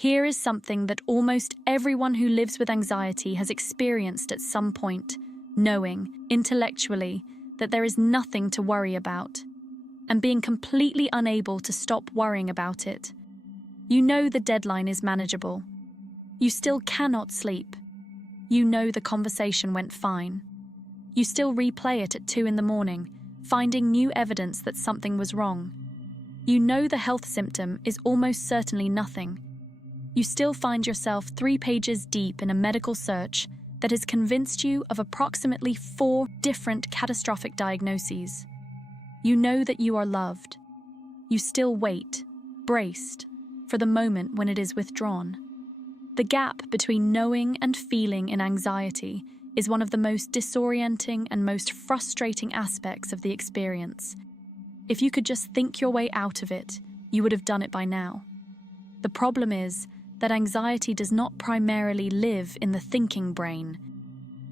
Here is something that almost everyone who lives with anxiety has experienced at some point, knowing, intellectually, that there is nothing to worry about, and being completely unable to stop worrying about it. You know the deadline is manageable. You still cannot sleep. You know the conversation went fine. You still replay it at 2 a.m, finding new evidence that something was wrong. You know the health symptom is almost certainly nothing. You still find yourself 3 pages deep in a medical search that has convinced you of approximately 4 different catastrophic diagnoses. You know that you are loved. You still wait, braced, for the moment when it is withdrawn. The gap between knowing and feeling in anxiety is one of the most disorienting and most frustrating aspects of the experience. If you could just think your way out of it, you would have done it by now. The problem is that anxiety does not primarily live in the thinking brain.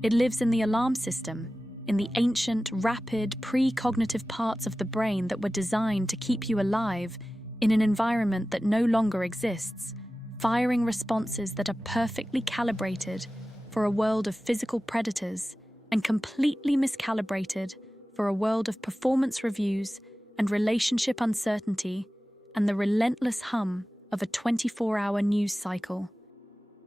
It lives in the alarm system, in the ancient, rapid, precognitive parts of the brain that were designed to keep you alive in an environment that no longer exists, firing responses that are perfectly calibrated for a world of physical predators and completely miscalibrated for a world of performance reviews and relationship uncertainty and the relentless hum of a 24-hour news cycle.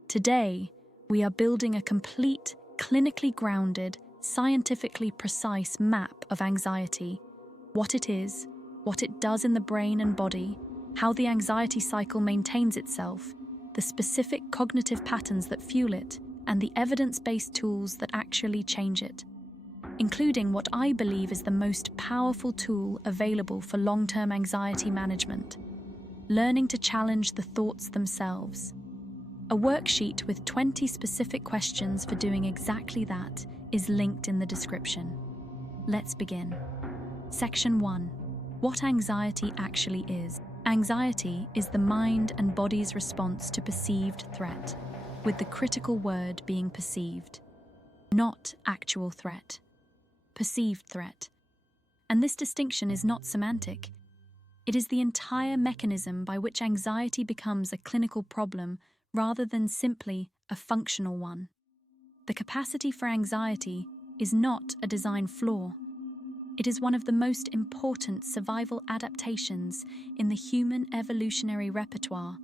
Today, we are building a complete, clinically grounded, scientifically precise map of anxiety, what it is, what it does in the brain and body, how the anxiety cycle maintains itself, the specific cognitive patterns that fuel it, and the evidence-based tools that actually change it, including what I believe is the most powerful tool available for long-term anxiety management: learning to challenge the thoughts themselves. A worksheet with 20 specific questions for doing exactly that is linked in the description. Let's begin. Section 1. What anxiety actually is. Anxiety is the mind and body's response to perceived threat, with the critical word being perceived, not actual threat. Perceived threat. And this distinction is not semantic. It is the entire mechanism by which anxiety becomes a clinical problem rather than simply a functional one. The capacity for anxiety is not a design flaw. It is one of the most important survival adaptations in the human evolutionary repertoire.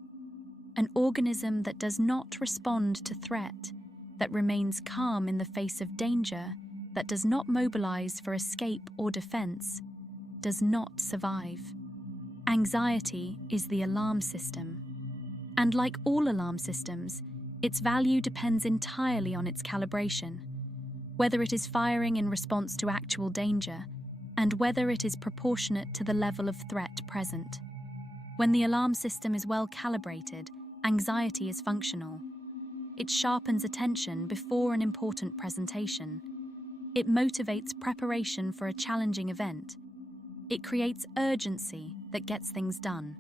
An organism that does not respond to threat, that remains calm in the face of danger, that does not mobilize for escape or defense, does not survive. Anxiety is the alarm system. And like all alarm systems, its value depends entirely on its calibration, whether it is firing in response to actual danger, and whether it is proportionate to the level of threat present. When the alarm system is well calibrated, anxiety is functional. It sharpens attention before an important presentation. It motivates preparation for a challenging event. It creates urgency that gets things done.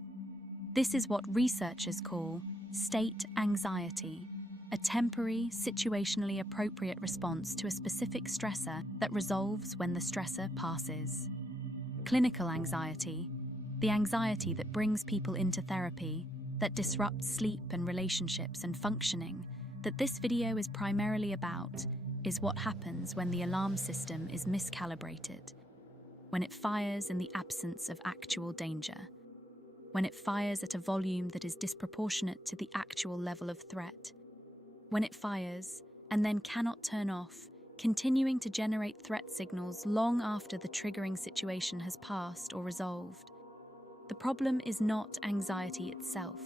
This is what researchers call state anxiety, a temporary, situationally appropriate response to a specific stressor that resolves when the stressor passes. Clinical anxiety, the anxiety that brings people into therapy, that disrupts sleep and relationships and functioning, that this video is primarily about, is what happens when the alarm system is miscalibrated, when it fires in the absence of actual danger, when it fires at a volume that is disproportionate to the actual level of threat, when it fires and then cannot turn off, continuing to generate threat signals long after the triggering situation has passed or resolved. The problem is not anxiety itself.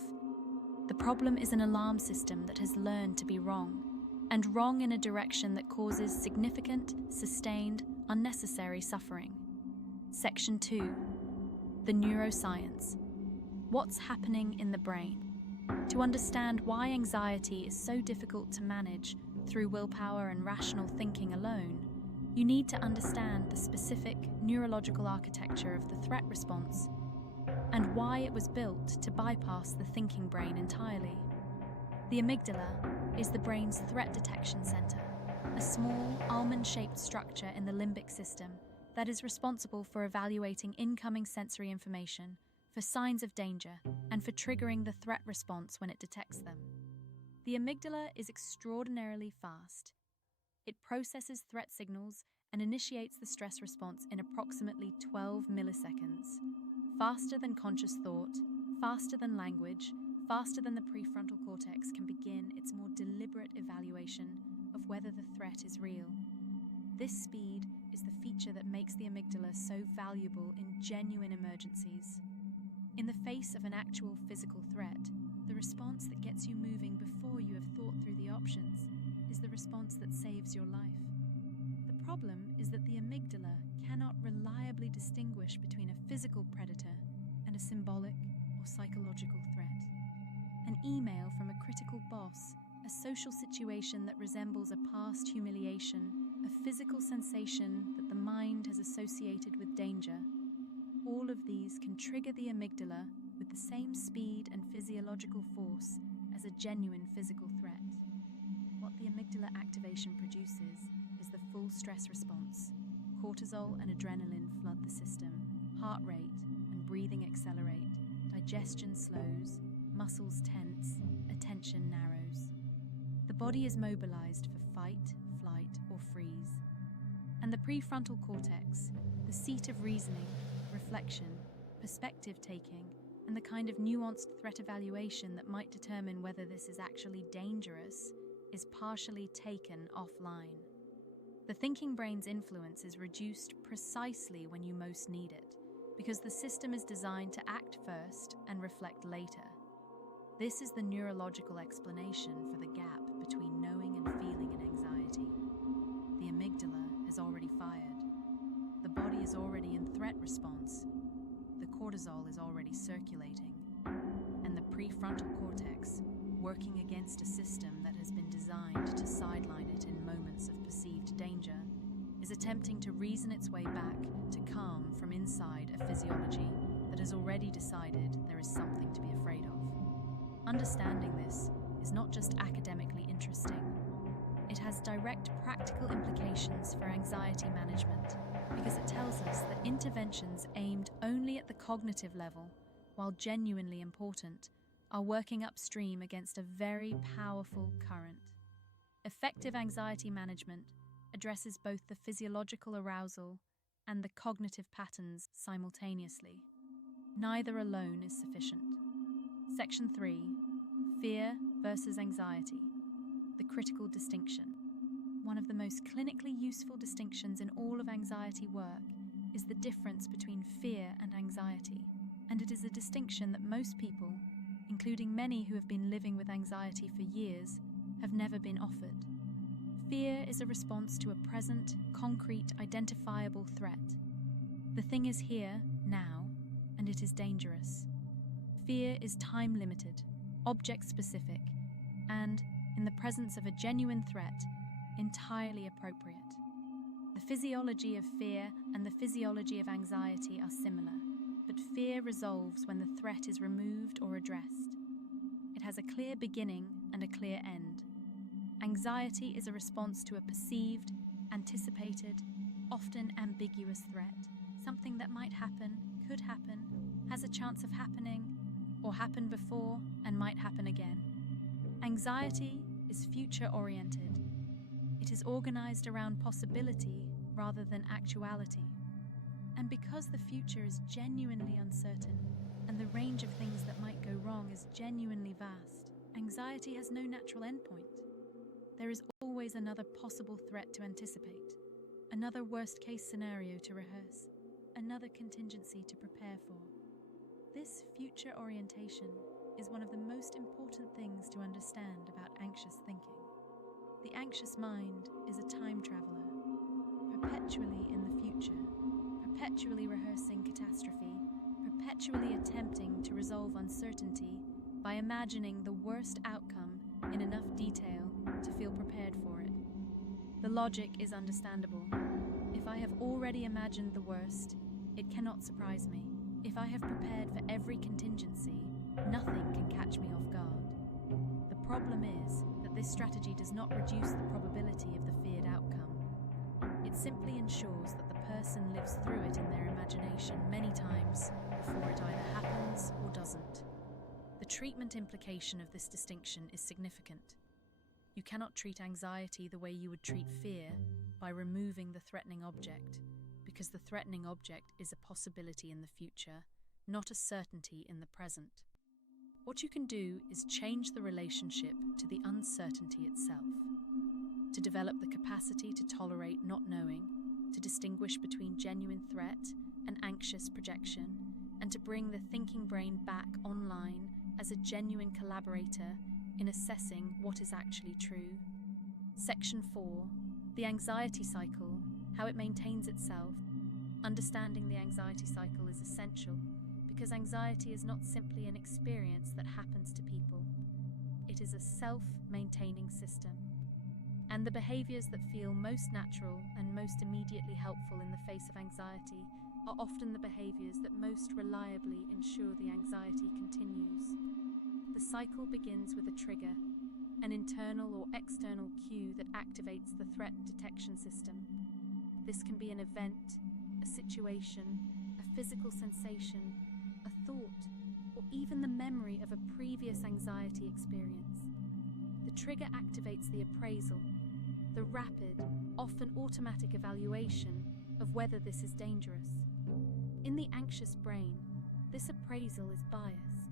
The problem is an alarm system that has learned to be wrong, and wrong in a direction that causes significant, sustained, unnecessary suffering. Section 2. The neuroscience. What's happening in the brain? To understand why anxiety is so difficult to manage through willpower and rational thinking alone, you need to understand the specific neurological architecture of the threat response and why it was built to bypass the thinking brain entirely. The amygdala is the brain's threat detection center, a small, almond-shaped structure in the limbic system that is responsible for evaluating incoming sensory information, for signs of danger, and for triggering the threat response when it detects them. The amygdala is extraordinarily fast. It processes threat signals and initiates the stress response in approximately 12 milliseconds, faster than conscious thought, faster than language, faster than the prefrontal cortex can begin its more deliberate evaluation of whether the threat is real. This speed is the feature that makes the amygdala so valuable in genuine emergencies. In the face of an actual physical threat, the response that gets you moving before you have thought through the options is the response that saves your life. The problem is that the amygdala cannot reliably distinguish between a physical predator and a symbolic or psychological threat. An email from a critical boss, a social situation that resembles a past humiliation, a physical sensation that the mind has associated with danger, all of these can trigger the amygdala with the same speed and physiological force as a genuine physical threat. What the amygdala activation produces is the full stress response. Cortisol and adrenaline flood the system, heart rate and breathing accelerate, digestion slows, muscles tense, attention narrows. The body is mobilized for fight, flight, or freeze. And the prefrontal cortex, the seat of reasoning, reflection, perspective taking, and the kind of nuanced threat evaluation that might determine whether this is actually dangerous, is partially taken offline. The thinking brain's influence is reduced precisely when you most need it, because the system is designed to act first and reflect later. This is the neurological explanation for the gap between knowing and feeling in anxiety. The amygdala has already fired. The body is already in threat response. The cortisol is already circulating. And the prefrontal cortex, working against a system that has been designed to sideline it in moments of perceived danger, is attempting to reason its way back to calm from inside a physiology that has already decided there is something to be afraid of. Understanding this is not just academically interesting. It has direct practical implications for anxiety management because it tells us that interventions aimed only at the cognitive level, while genuinely important, are working upstream against a very powerful current. Effective anxiety management addresses both the physiological arousal and the cognitive patterns simultaneously. Neither alone is sufficient. Section 3. Fear versus anxiety. The critical distinction. One of the most clinically useful distinctions in all of anxiety work is the difference between fear and anxiety, and it is a distinction that most people, including many who have been living with anxiety for years, have never been offered. Fear is a response to a present, concrete, identifiable threat. The thing is here, now, and it is dangerous. Fear is time-limited, object-specific, and, in the presence of a genuine threat, entirely appropriate. The physiology of fear and the physiology of anxiety are similar, but fear resolves when the threat is removed or addressed. It has a clear beginning and a clear end. Anxiety is a response to a perceived, anticipated, often ambiguous threat, something that might happen, could happen, has a chance of happening, or happened before and might happen again. Anxiety is future-oriented. It is organized around possibility rather than actuality. And because the future is genuinely uncertain, and the range of things that might go wrong is genuinely vast, anxiety has no natural endpoint. There is always another possible threat to anticipate, another worst-case scenario to rehearse, another contingency to prepare for. This future orientation is one of the most important things to understand about anxious thinking. The anxious mind is a time traveler, perpetually in the future, perpetually rehearsing catastrophe, perpetually attempting to resolve uncertainty by imagining the worst outcome in enough detail to feel prepared for it. The logic is understandable. If I have already imagined the worst, it cannot surprise me. If I have prepared for every contingency, nothing can catch me off guard. The problem is that this strategy does not reduce the probability of the feared outcome. It simply ensures that the person lives through it in their imagination many times before it either happens or doesn't. The treatment implication of this distinction is significant. You cannot treat anxiety the way you would treat fear by removing the threatening object, because the threatening object is a possibility in the future, not a certainty in the present. What you can do is change the relationship to the uncertainty itself, to develop the capacity to tolerate not knowing, to distinguish between genuine threat and anxious projection, and to bring the thinking brain back online as a genuine collaborator in assessing what is actually true. Section 4. The anxiety cycle, how it maintains itself. Understanding the anxiety cycle is essential because anxiety is not simply an experience that happens to people. It is a self-maintaining system. And the behaviors that feel most natural and most immediately helpful in the face of anxiety are often the behaviors that most reliably ensure the anxiety continues. The cycle begins with a trigger, an internal or external cue that activates the threat detection system. This can be an event, a situation, a physical sensation, a thought, or even the memory of a previous anxiety experience. The trigger activates the appraisal, the rapid, often automatic evaluation of whether this is dangerous. In the anxious brain, this appraisal is biased.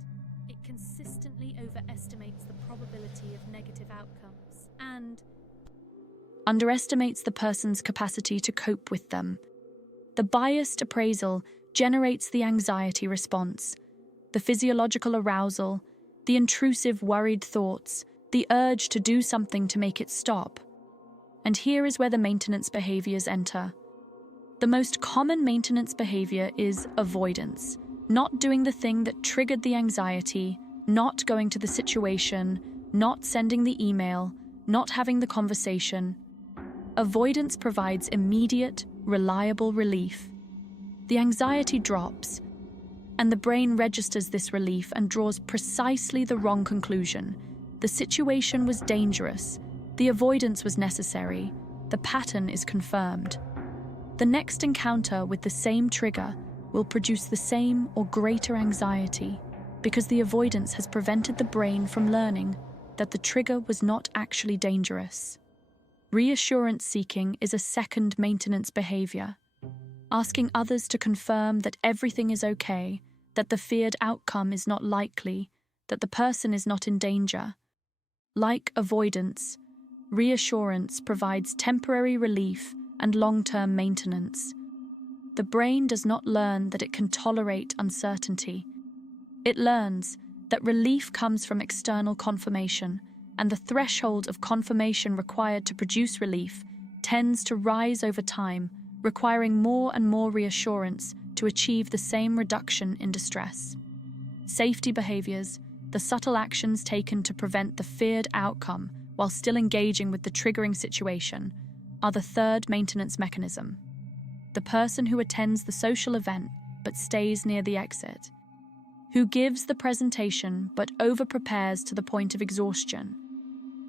It consistently overestimates the probability of negative outcomes and underestimates the person's capacity to cope with them. The biased appraisal generates the anxiety response, the physiological arousal, the intrusive worried thoughts, the urge to do something to make it stop. And here is where the maintenance behaviors enter. The most common maintenance behavior is avoidance, not doing the thing that triggered the anxiety, not going to the situation, not sending the email, not having the conversation. Avoidance provides immediate, reliable relief. The anxiety drops, and the brain registers this relief and draws precisely the wrong conclusion. The situation was dangerous. The avoidance was necessary. The pattern is confirmed. The next encounter with the same trigger will produce the same or greater anxiety because the avoidance has prevented the brain from learning that the trigger was not actually dangerous. Reassurance seeking is a second maintenance behavior. Asking others to confirm that everything is okay, that the feared outcome is not likely, that the person is not in danger. Like avoidance, reassurance provides temporary relief and long-term maintenance. The brain does not learn that it can tolerate uncertainty. It learns that relief comes from external confirmation, and the threshold of confirmation required to produce relief tends to rise over time, requiring more and more reassurance to achieve the same reduction in distress. Safety behaviors, the subtle actions taken to prevent the feared outcome while still engaging with the triggering situation, are the third maintenance mechanism. The person who attends the social event but stays near the exit, who gives the presentation but over-prepares to the point of exhaustion,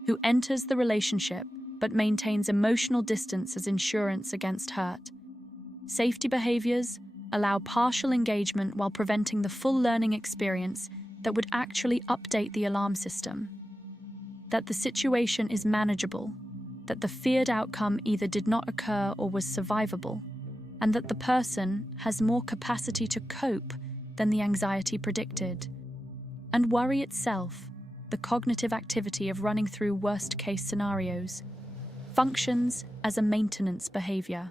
who enters the relationship but maintains emotional distance as insurance against hurt. Safety behaviors allow partial engagement while preventing the full learning experience that would actually update the alarm system. That the situation is manageable, that the feared outcome either did not occur or was survivable, and that the person has more capacity to cope than the anxiety predicted. And worry itself, the cognitive activity of running through worst-case scenarios, functions as a maintenance behavior.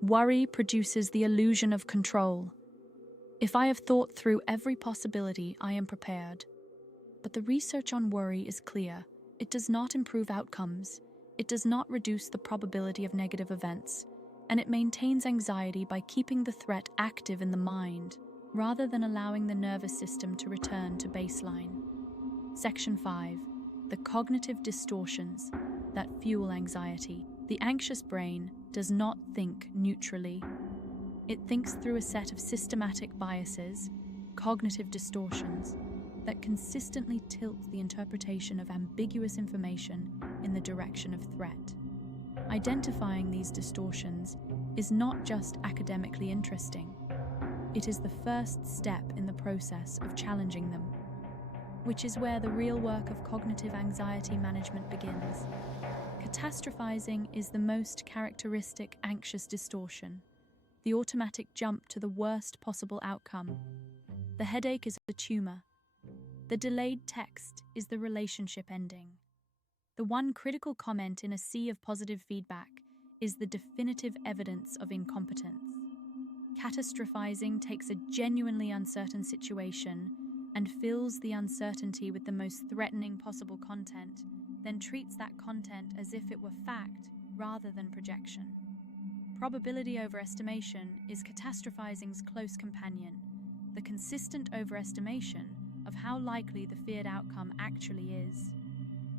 Worry produces the illusion of control. If I have thought through every possibility, I am prepared. But the research on worry is clear. It does not improve outcomes. It does not reduce the probability of negative events, and it maintains anxiety by keeping the threat active in the mind, rather than allowing the nervous system to return to baseline. Section 5. The cognitive distortions that fuel anxiety. The anxious brain does not think neutrally. It thinks through a set of systematic biases, cognitive distortions, that consistently tilt the interpretation of ambiguous information in the direction of threat. Identifying these distortions is not just academically interesting. It is the first step in the process of challenging them, which is where the real work of cognitive anxiety management begins. Catastrophizing is the most characteristic anxious distortion, the automatic jump to the worst possible outcome. The headache is a tumor. The delayed text is the relationship ending. The one critical comment in a sea of positive feedback is the definitive evidence of incompetence. Catastrophizing takes a genuinely uncertain situation and fills the uncertainty with the most threatening possible content, then treats that content as if it were fact rather than projection. Probability overestimation is catastrophizing's close companion, the consistent overestimation of how likely the feared outcome actually is.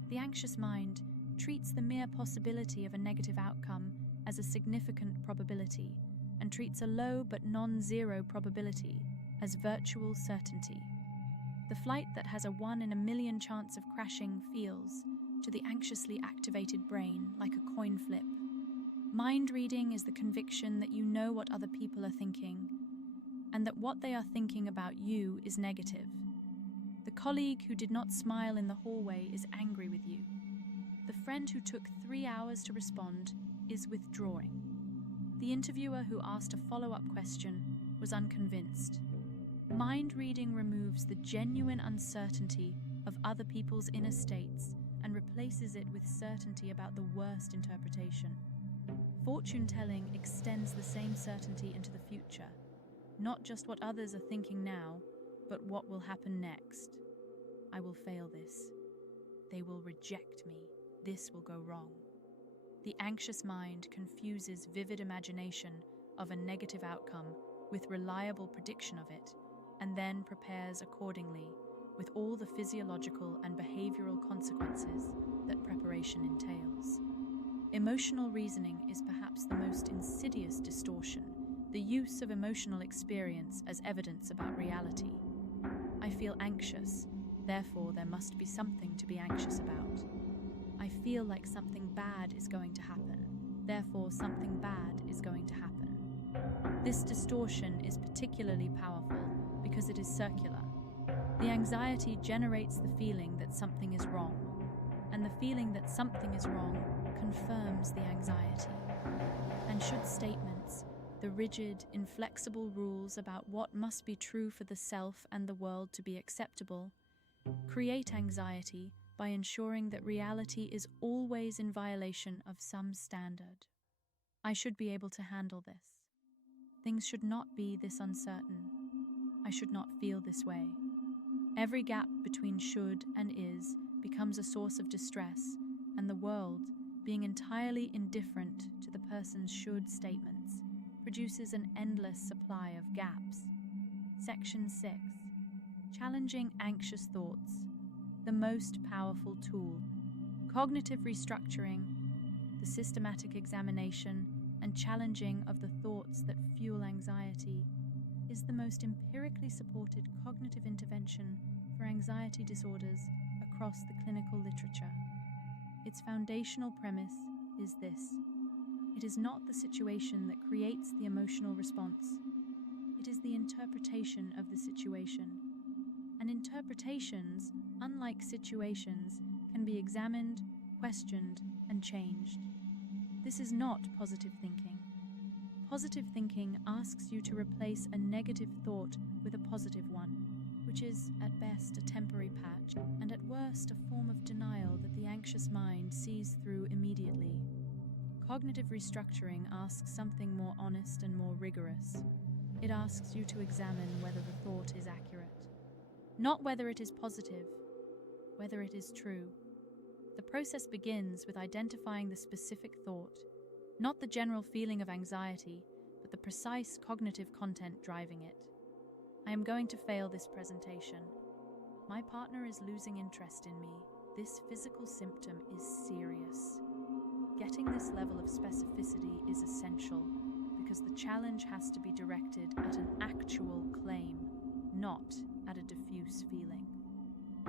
The anxious mind treats the mere possibility of a negative outcome as a significant probability and treats a low but non-zero probability as virtual certainty. The flight that has a 1 in a million chance of crashing feels, to the anxiously activated brain, like a coin flip. Mind reading is the conviction that you know what other people are thinking, and that what they are thinking about you is negative. The colleague who did not smile in the hallway is angry with you. The friend who took 3 hours to respond is withdrawing. The interviewer who asked a follow-up question was unconvinced. Mind reading removes the genuine uncertainty of other people's inner states and replaces it with certainty about the worst interpretation. Fortune-telling extends the same certainty into the future, not just what others are thinking now, but what will happen next. I will fail this. They will reject me. This will go wrong. The anxious mind confuses vivid imagination of a negative outcome with reliable prediction of it, and then prepares accordingly, with all the physiological and behavioral consequences that preparation entails. Emotional reasoning is perhaps the most insidious distortion, the use of emotional experience as evidence about reality. I feel anxious, therefore there must be something to be anxious about. I feel like something bad is going to happen, therefore something bad is going to happen. This distortion is particularly powerful because it is circular. The anxiety generates the feeling that something is wrong, and the feeling that something is wrong confirms the anxiety. And should statements, the rigid, inflexible rules about what must be true for the self and the world to be acceptable, create anxiety by ensuring that reality is always in violation of some standard. I should be able to handle this. Things should not be this uncertain. I should not feel this way. Every gap between should and is becomes a source of distress, and the world, being entirely indifferent to the person's should statements, produces an endless supply of gaps. Section 6. Challenging anxious thoughts. The most powerful tool. Cognitive restructuring, the systematic examination and challenging of the thoughts that fuel anxiety, is the most empirically supported cognitive intervention for anxiety disorders across the clinical literature. Its foundational premise is this: it is not the situation that creates the emotional response. It is the interpretation of the situation. And interpretations, unlike situations, can be examined, questioned, and changed. This is not positive thinking. Positive thinking asks you to replace a negative thought with a positive one, which is, at best, a temporary patch, and at worst, a form of denial that the anxious mind sees through immediately. Cognitive restructuring asks something more honest and more rigorous. It asks you to examine whether the thought is accurate. Not whether it is positive, whether it is true. The process begins with identifying the specific thought, not the general feeling of anxiety, but the precise cognitive content driving it. I am going to fail this presentation. My partner is losing interest in me. This physical symptom is serious. Getting this level of specificity is essential because the challenge has to be directed at an actual claim, not at a diffuse feeling.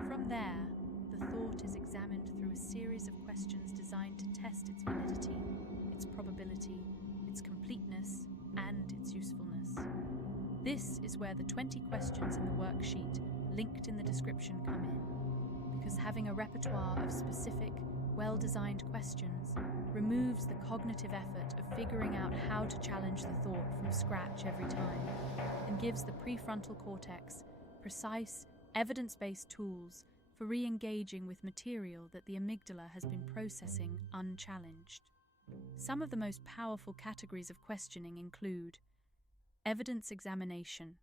From there, the thought is examined through a series of questions designed to test its validity, its probability, its completeness, and its usefulness. This is where the 20 questions in the worksheet linked in the description come in, because having a repertoire of specific, well-designed questions removes the cognitive effort of figuring out how to challenge the thought from scratch every time, and gives the prefrontal cortex precise, evidence-based tools for re-engaging with material that the amygdala has been processing unchallenged. Some of the most powerful categories of questioning include evidence examination.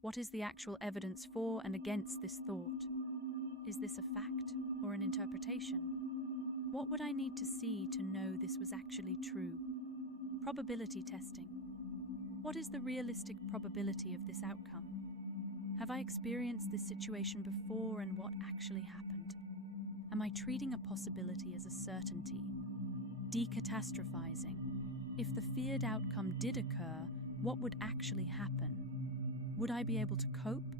What is the actual evidence for and against this thought? Is this a fact or an interpretation? What would I need to see to know this was actually true? Probability testing. What is the realistic probability of this outcome? Have I experienced this situation before, and what actually happened? Am I treating a possibility as a certainty? Decatastrophizing. If the feared outcome did occur, what would actually happen? Would I be able to cope?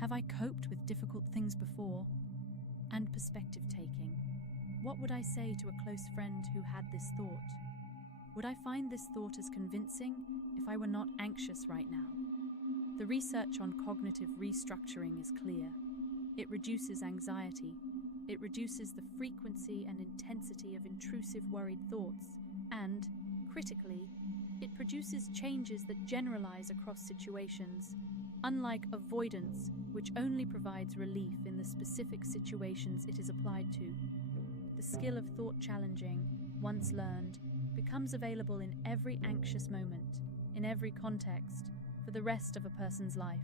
Have I coped with difficult things before? And perspective taking. What would I say to a close friend who had this thought? Would I find this thought as convincing if I were not anxious right now? The research on cognitive restructuring is clear. It reduces anxiety. It reduces the frequency and intensity of intrusive worried thoughts, and, critically, it produces changes that generalize across situations, unlike avoidance, which only provides relief in the specific situations it is applied to. The skill of thought challenging, once learned, becomes available in every anxious moment, in every context, for the rest of a person's life.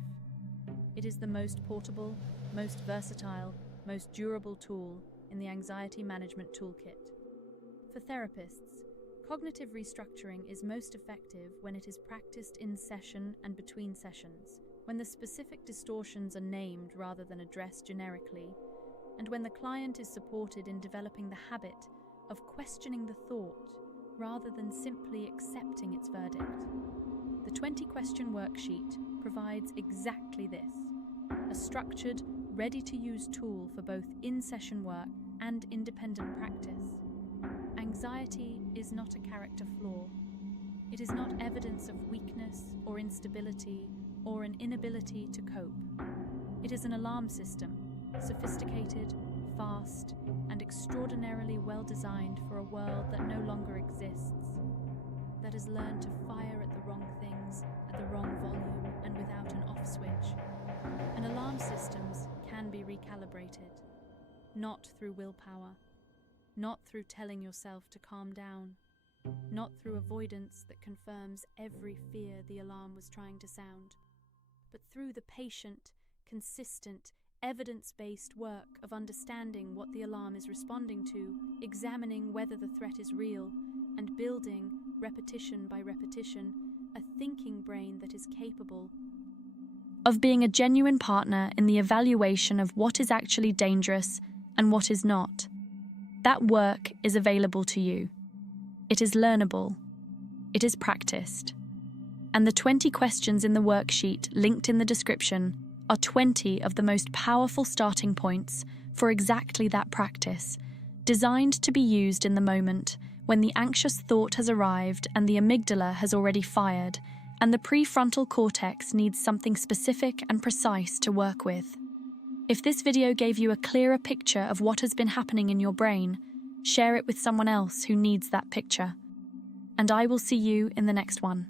It is the most portable, most versatile, most durable tool in the anxiety management toolkit. For therapists, cognitive restructuring is most effective when it is practiced in session and between sessions, when the specific distortions are named rather than addressed generically, and when the client is supported in developing the habit of questioning the thought rather than simply accepting its verdict. The 20-question worksheet provides exactly this: a structured, ready-to-use tool for both in-session work and independent practice. Anxiety is not a character flaw. It is not evidence of weakness or instability or an inability to cope. It is an alarm system, sophisticated, fast, and extraordinarily well-designed for a world that no longer exists, that has learned to fire at the wrong things, at the wrong volume, and without an off switch. And alarm systems can be recalibrated, not through willpower, not through telling yourself to calm down, not through avoidance that confirms every fear the alarm was trying to sound, but through the patient, consistent, evidence-based work of understanding what the alarm is responding to, examining whether the threat is real, and building, repetition by repetition, a thinking brain that is capable of being a genuine partner in the evaluation of what is actually dangerous and what is not. That work is available to you. It is learnable. It is practiced. And the 20 questions in the worksheet linked in the description are 20 of the most powerful starting points for exactly that practice, designed to be used in the moment when the anxious thought has arrived and the amygdala has already fired, and the prefrontal cortex needs something specific and precise to work with. If this video gave you a clearer picture of what has been happening in your brain, share it with someone else who needs that picture. And I will see you in the next one.